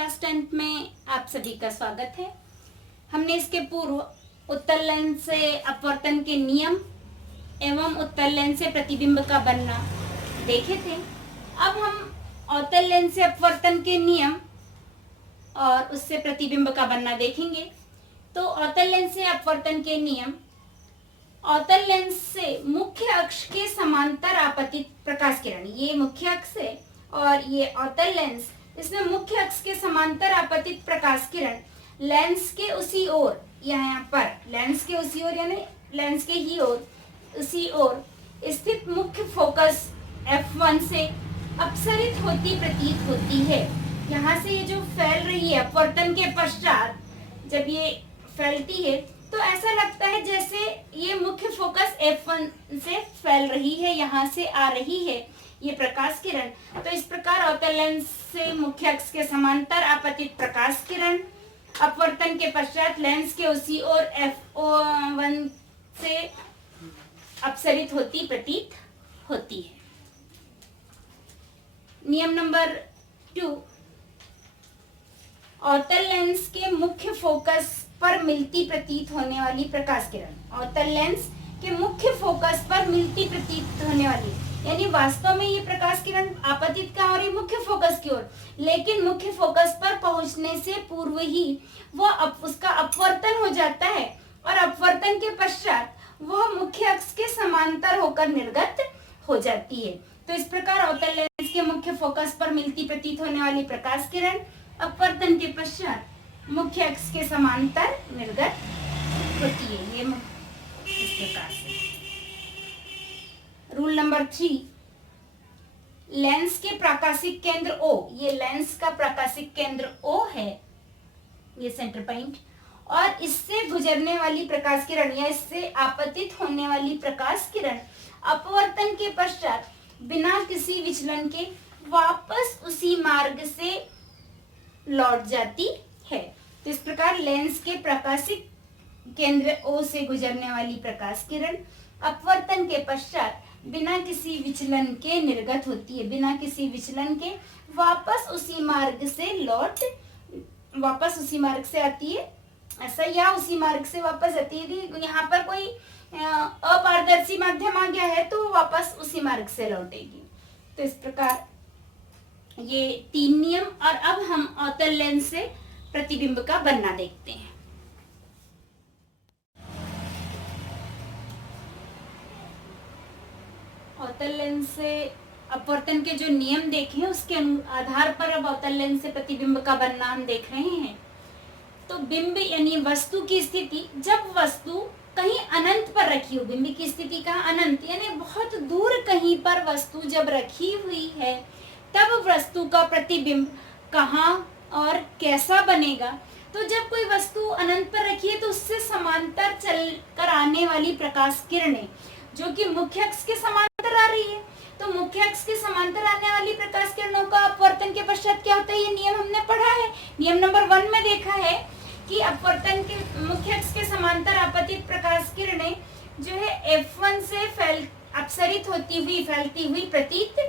Class 10th में आप सभी का स्वागत है। हमने इसके पूर्व उत्तल लेंस से अपवर्तन के नियम एवं उत्तल लेंस से प्रतिबिंब का बनना देखे थे। अब हम अवतल लेंस से अपवर्तन के नियम और उससे प्रतिबिंब का बनना देखेंगे। तो अवतल लेंस से अपवर्तन के नियम, अवतल लेंस से मुख्य अक्ष के समांतर आपतित प्रकाश किरण, ये मुख्य अक्ष है और ये अवतल लेंस, इसमें मुख्य अक्ष के समांतर आपतित प्रकाश किरण लेंस के उसी ओर, यहाँ पर लेंस के उसी ओर यानी लेंस के ही ओर, उसी ओर स्थित मुख्य फोकस F1 से अपसरित होती प्रतीत होती है। यहाँ से ये जो फैल रही है अपवर्तन के पश्चात, जब ये फैलती है तो ऐसा लगता है जैसे ये मुख्य फोकस F1 से फैल रही है, यहाँ से आ रही है ये प्रकाश किरण। तो इस प्रकार अवतल लेंस से मुख्य अक्ष के समांतर आपतित प्रकाश किरण अपवर्तन के पश्चात लेंस के उसी ओर F1 से अपसरित होती प्रतीत होती है। नियम नंबर 2, अवतल लेंस के मुख्य फोकस पर मिलती प्रतीत होने वाली प्रकाश किरण, अवतल लेंस के मुख्य फोकस पर मिलती प्रतीत होने वाली, यानी वास्तव में ये प्रकाश किरण आपतित कहाँ हो रही है? मुख्य फोकस की ओर, लेकिन मुख्य फोकस पर पहुंचने से पूर्व ही वह उसका अपवर्तन हो जाता है और अपवर्तन के पश्चात वह मुख्य अक्ष के समांतर होकर निर्गत हो जाती है। तो इस प्रकार अवतल लेंस के मुख्य फोकस पर मिलती प्रतीत होने वाली प्रकाश किरण अपवर्तन के पश्चात मुख्य अक्ष के समांतर निर्गत होती है। ये इस प्रकार से। रूल नंबर 3, लेंस के प्राकाशिक केंद्र O, ये लेंस का प्राकाशिक केंद्र O है, ये सेंटर पॉइंट, और इससे गुजरने वाली प्रकाश किरण या इससे आपतित होने वाली प्रकाश किरण अपवर्तन के पश्चात बिना किसी विचलन के वापस उसी मार्ग से लौट जाती है। तो इस प्रकार लेंस के प्राकाशिक केंद्र O से गुजरने वाली प्रकाश किरण अपवर्तन के पश्चात बिना किसी विचलन के निर्गत होती है, बिना किसी विचलन के वापस उसी मार्ग से आती है, ऐसा, या उसी मार्ग से वापस आती है। यदि यहाँ पर कोई अपारदर्शी माध्यम आ गया है तो वापस उसी मार्ग से लौटेगी। तो इस प्रकार ये 3 नियम। और अब हम अवतल लेंस से प्रतिबिंब का बनना देखते हैं। अवतल लेंस से अपवर्तन के जो नियम देखे उसके आधार पर अब अवतल लेंस से प्रतिबिंब का बनना हम देख रहे हैं। तो बिंब यानी वस्तु की स्थिति, जब वस्तु कहीं अनंत पर रखी हो, बिंब की स्थिति का अनंत यानी बहुत दूर कहीं पर वस्तु जब रखी हुई है, तब वस्तु का प्रतिबिंब कहाँ और कैसा बनेगा? तो जब कोई वस्तु अनंत पर रखी है तो उससे समांतर चल कर आने वाली प्रकाश किरणें जो कि मुख्य अक्ष के समांतर आ रही है, तो मुख्य अक्ष के समांतर आने वाली प्रकाश किरणों का अपवर्तन के पश्चात क्या होता है? ये नियम हमने पढ़ा है। नियम नंबर 1 में देखा है कि अपवर्तन के मुख्य अक्ष के समांतर आपतित प्रकाश किरणें जो है F1 से अपसरित होती हुई फैलती हुई प्रतीत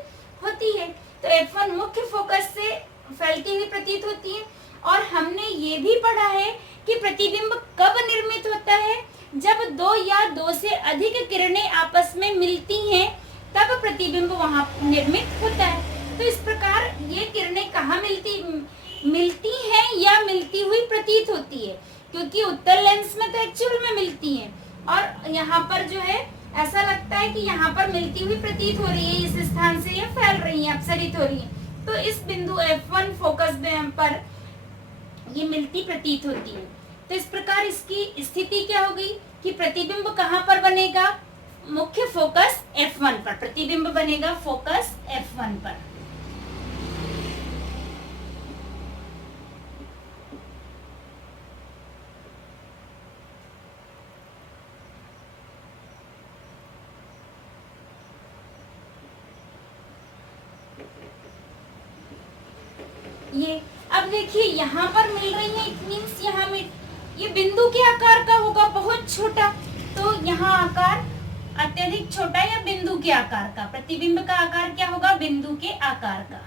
होती है। तो F1 मुख्य फोकस से फैलती हुई प्रतीत होती है। और हमने ये भी पढ़ा है कि प्रतिबिंब कब निर्मित होता है? जब 2 या 2 से अधिक किरणें आपस में मिलती हैं, तब प्रतिबिंब वहां निर्मित होता है। तो इस प्रकार ये किरणें कहाँ मिलती हैं या मिलती हुई प्रतीत होती है? क्योंकि उत्तल लेंस में तो एक्चुअल में मिलती हैं और यहाँ पर जो है ऐसा लगता है कि यहाँ पर मिलती हुई प्रतीत हो रही है, इस स्थान से ये फैल रही है, अपसरित हो रही है। तो इस बिंदु F1 फोकस पर ये मिलती प्रतीत होती है। तो इस प्रकार इसकी स्थिति क्या होगी कि प्रतिबिंब कहाँ पर बनेगा? मुख्य फोकस F1 पर प्रतिबिंब बनेगा, फोकस F1 पर। ये अब देखिए यहाँ पर मिल रही है, इट मींस यहाँ में ये बिंदु के आकार का होगा, बहुत छोटा, तो यहाँ आकार अत्यधिक छोटा या बिंदु के आकार का, प्रतिबिंब का आकार क्या होगा? बिंदु के आकार का।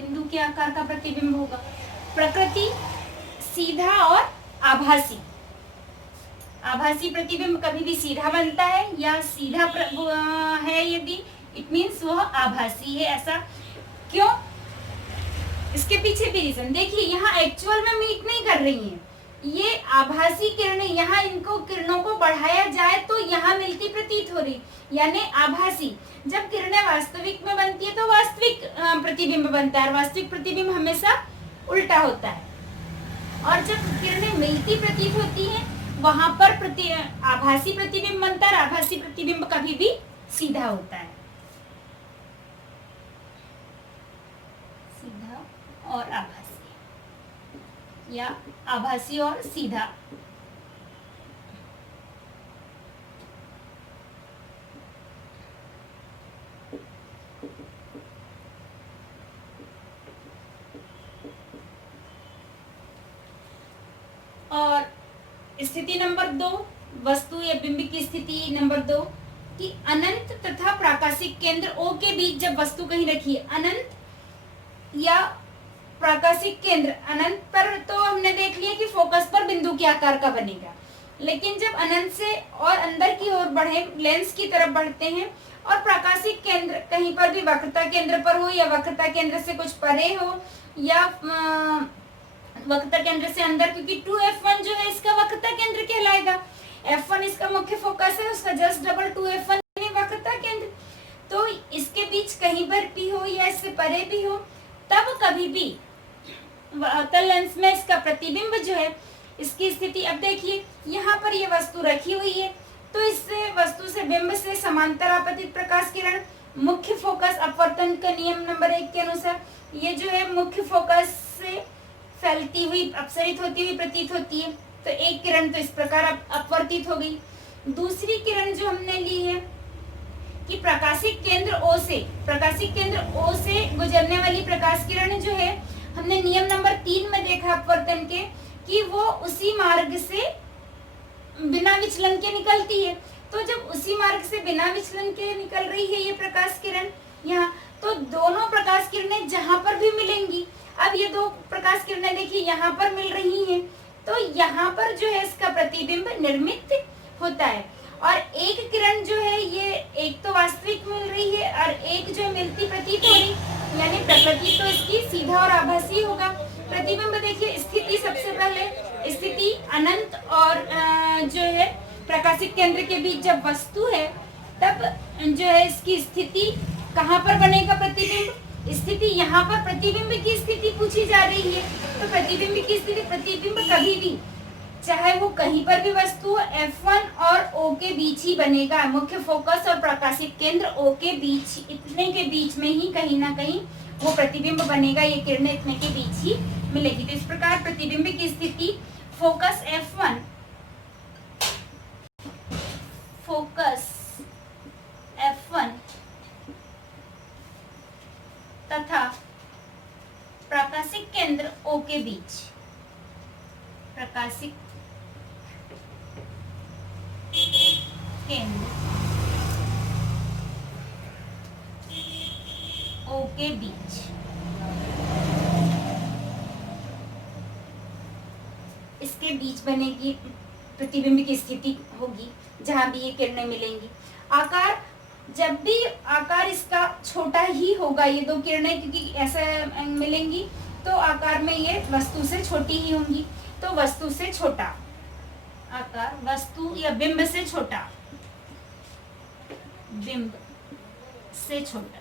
बिंदु के आकार का प्रतिबिंब होगा। प्रकृति सीधा और आभासी। आभासी प्रतिबिंब कभी भी सीधा बनता है या सीधा है यदि, इट मीन्स वह आभासी है। ऐसा क्यों? इसके पीछे भी रीजन देखिए। यहाँ एक्चुअल में मीट नहीं कर रही हैं ये आभासी किरणें, यहाँ इनको किरणों को बढ़ाया जाए तो यहाँ मिलती प्रतीत हो रही, यानी आभासी। जब किरणें वास्तविक में बनती है तो वास्तविक प्रतिबिंब बनता है, वास्तविक प्रतिबिंब हमेशा उल्टा होता है। और जब किरणें मिलती प्रतीत होती हैं वहां पर आभासी प्रतिबिंब बनता है। आभासी प्रतिबिंब कभी भी सीधा होता है, सीधा और आभासी या आभासी और सीधा। और स्थिति नंबर 2, वस्तु या बिंब की स्थिति नंबर 2 कि अनंत तथा प्राकाशिक केंद्र O के बीच जब वस्तु कहीं रखी है, अनंत या प्राकाशिक केंद्र, अनंत पर तो हमने देख लिया कि फोकस पर बिंदु के आकार का बनेगा, लेकिन जब अनंत से और अंदर की ओर बढ़े, लेंस की तरफ बढ़ते हैं और प्राकाशिक केंद्र कहीं पर भी वक्रता केंद्र पर हो या वक्रता केंद्र से कुछ परे हो या वक्रता केंद्र से अंदर, क्योंकि 2f1 जो है इसका वक्रता केंद्र कहलाएगा। f1 इसका मुख्य फोकस है, उसका जस्ट डबल 2f1 वक्रता केंद्र। तो इसके बीच कहीं पर भी हो या इससे परे भी हो, तब कभी भी अवतल लेंस में इसका प्रतिबिंब जो है, इसकी स्थिति, अब देखिए यहाँ पर ये वस्तु रखी हुई है तो इससे वस्तु से बिंब से समांतर आपतित प्रकाश किरण मुख्य फोकस अपवर्तन का नियम नंबर 1 के अनुसार ये जो है मुख्य फोकस से फैलती हुई, अपसरित होती हुई प्रतीत होती है। तो एक किरण तो इस प्रकार अपवर्तित हो गई। दूसरी किरण जो हमने ली है कि प्रकाशिक केंद्र O से गुजरने वाली प्रकाश किरण जो है, हमने नियम नंबर 3 में देखा अपवर्तन के कि वो उसी मार्ग से बिना विचलन के निकलती है। तो जब उसी मार्ग से बिना विचलन के निकल रही है ये प्रकाश किरण यहाँ, तो दोनों प्रकाश किरणें जहां पर भी मिलेंगी, अब ये दो प्रकाश किरणें देखिए यहाँ पर मिल रही हैं, तो यहाँ पर जो है इसका प्रतिबिंब निर्मित होता है। और एक किरण जो है ये एक तो वास्तविक मिल रही है और एक जो मिलती प्रतीत हो रही, यानी प्रकृति तो इसकी सीधा और आभासी होगा। प्रतिबिंब देखिए, स्थिति सबसे पहले स्थिति अनंत और जो है प्रकाशिक केंद्र के बीच जब वस्तु है तब जो है इसकी स्थिति कहाँ पर बनेगा प्रतिबिंब, स्थिति यहाँ पर प्रतिबिंब की स्थिति पूछी जा रही है। तो प्रतिबिंब की स्थिति, प्रतिबिंब कभी भी चाहे वो कहीं पर भी वस्तु F1 और O के बीच ही बनेगा। मुख्य फोकस और प्रकाशिक केंद्र O के बीच, इतने के बीच में ही कहीं ना कहीं वो प्रतिबिंब बनेगा, ये किरणें इतने के बीच ही मिलेगी। तो इस प्रकार प्रतिबिंब की स्थिति फोकस F1, तथा प्रकाशिक केंद्र O के बीच, प्रकाशिक केंद्र O के बीच इसके बीच बनेगी प्रतिबिंब की स्थिति होगी जहां भी ये किरणें मिलेंगी। आकार, जब भी आकार इसका छोटा ही होगा, ये दो किरणें क्योंकि ऐसा मिलेंगी तो आकार में ये वस्तु से छोटी ही होंगी। तो वस्तु से छोटा आकार, वस्तु या बिंब से छोटा, बिंब से छोटा।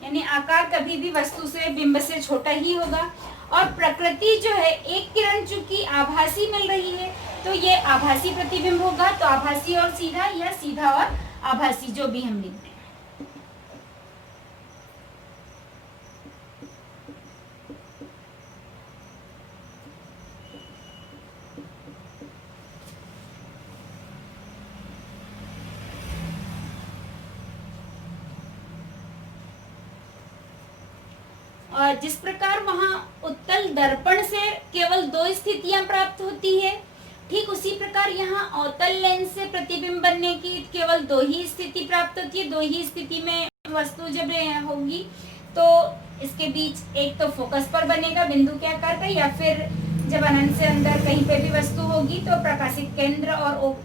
यानी आकार कभी भी वस्तु से, बिंब से छोटा ही होगा। और प्रकृति जो है, एक किरण चूंकि आभासी मिल रही है तो ये आभासी प्रतिबिंब होगा। तो आभासी और सीधा या सीधा और आभासी, जो भी हम लिखते हैं। और जिस प्रकार वहां उत्तल दर्पण से केवल दो स्थितियां प्राप्त होती है, ठीक उसी प्रकार यहाँ अवतल लेंस से प्रतिबिंब बनने की केवल दो ही स्थिति प्राप्त होती है। दो ही स्थिति में वस्तु जब होगी तो इसके बीच एक तो फोकस पर बनेगा बिंदु के आकार का, या फिर जब अनंत से अंदर कहीं पे भी वस्तु होगी तो प्रकाशित केंद्र और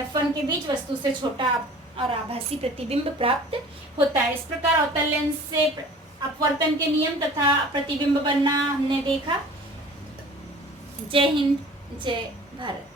F1 के बीच वस्तु से छोटा और आभासी प्रतिबिंब प्राप्त होता है। इस प्रकार अवतल लेंस से अपवर्तन के नियम तथा प्रतिबिंब बनना हमने देखा। जय हिंद, जय भारत।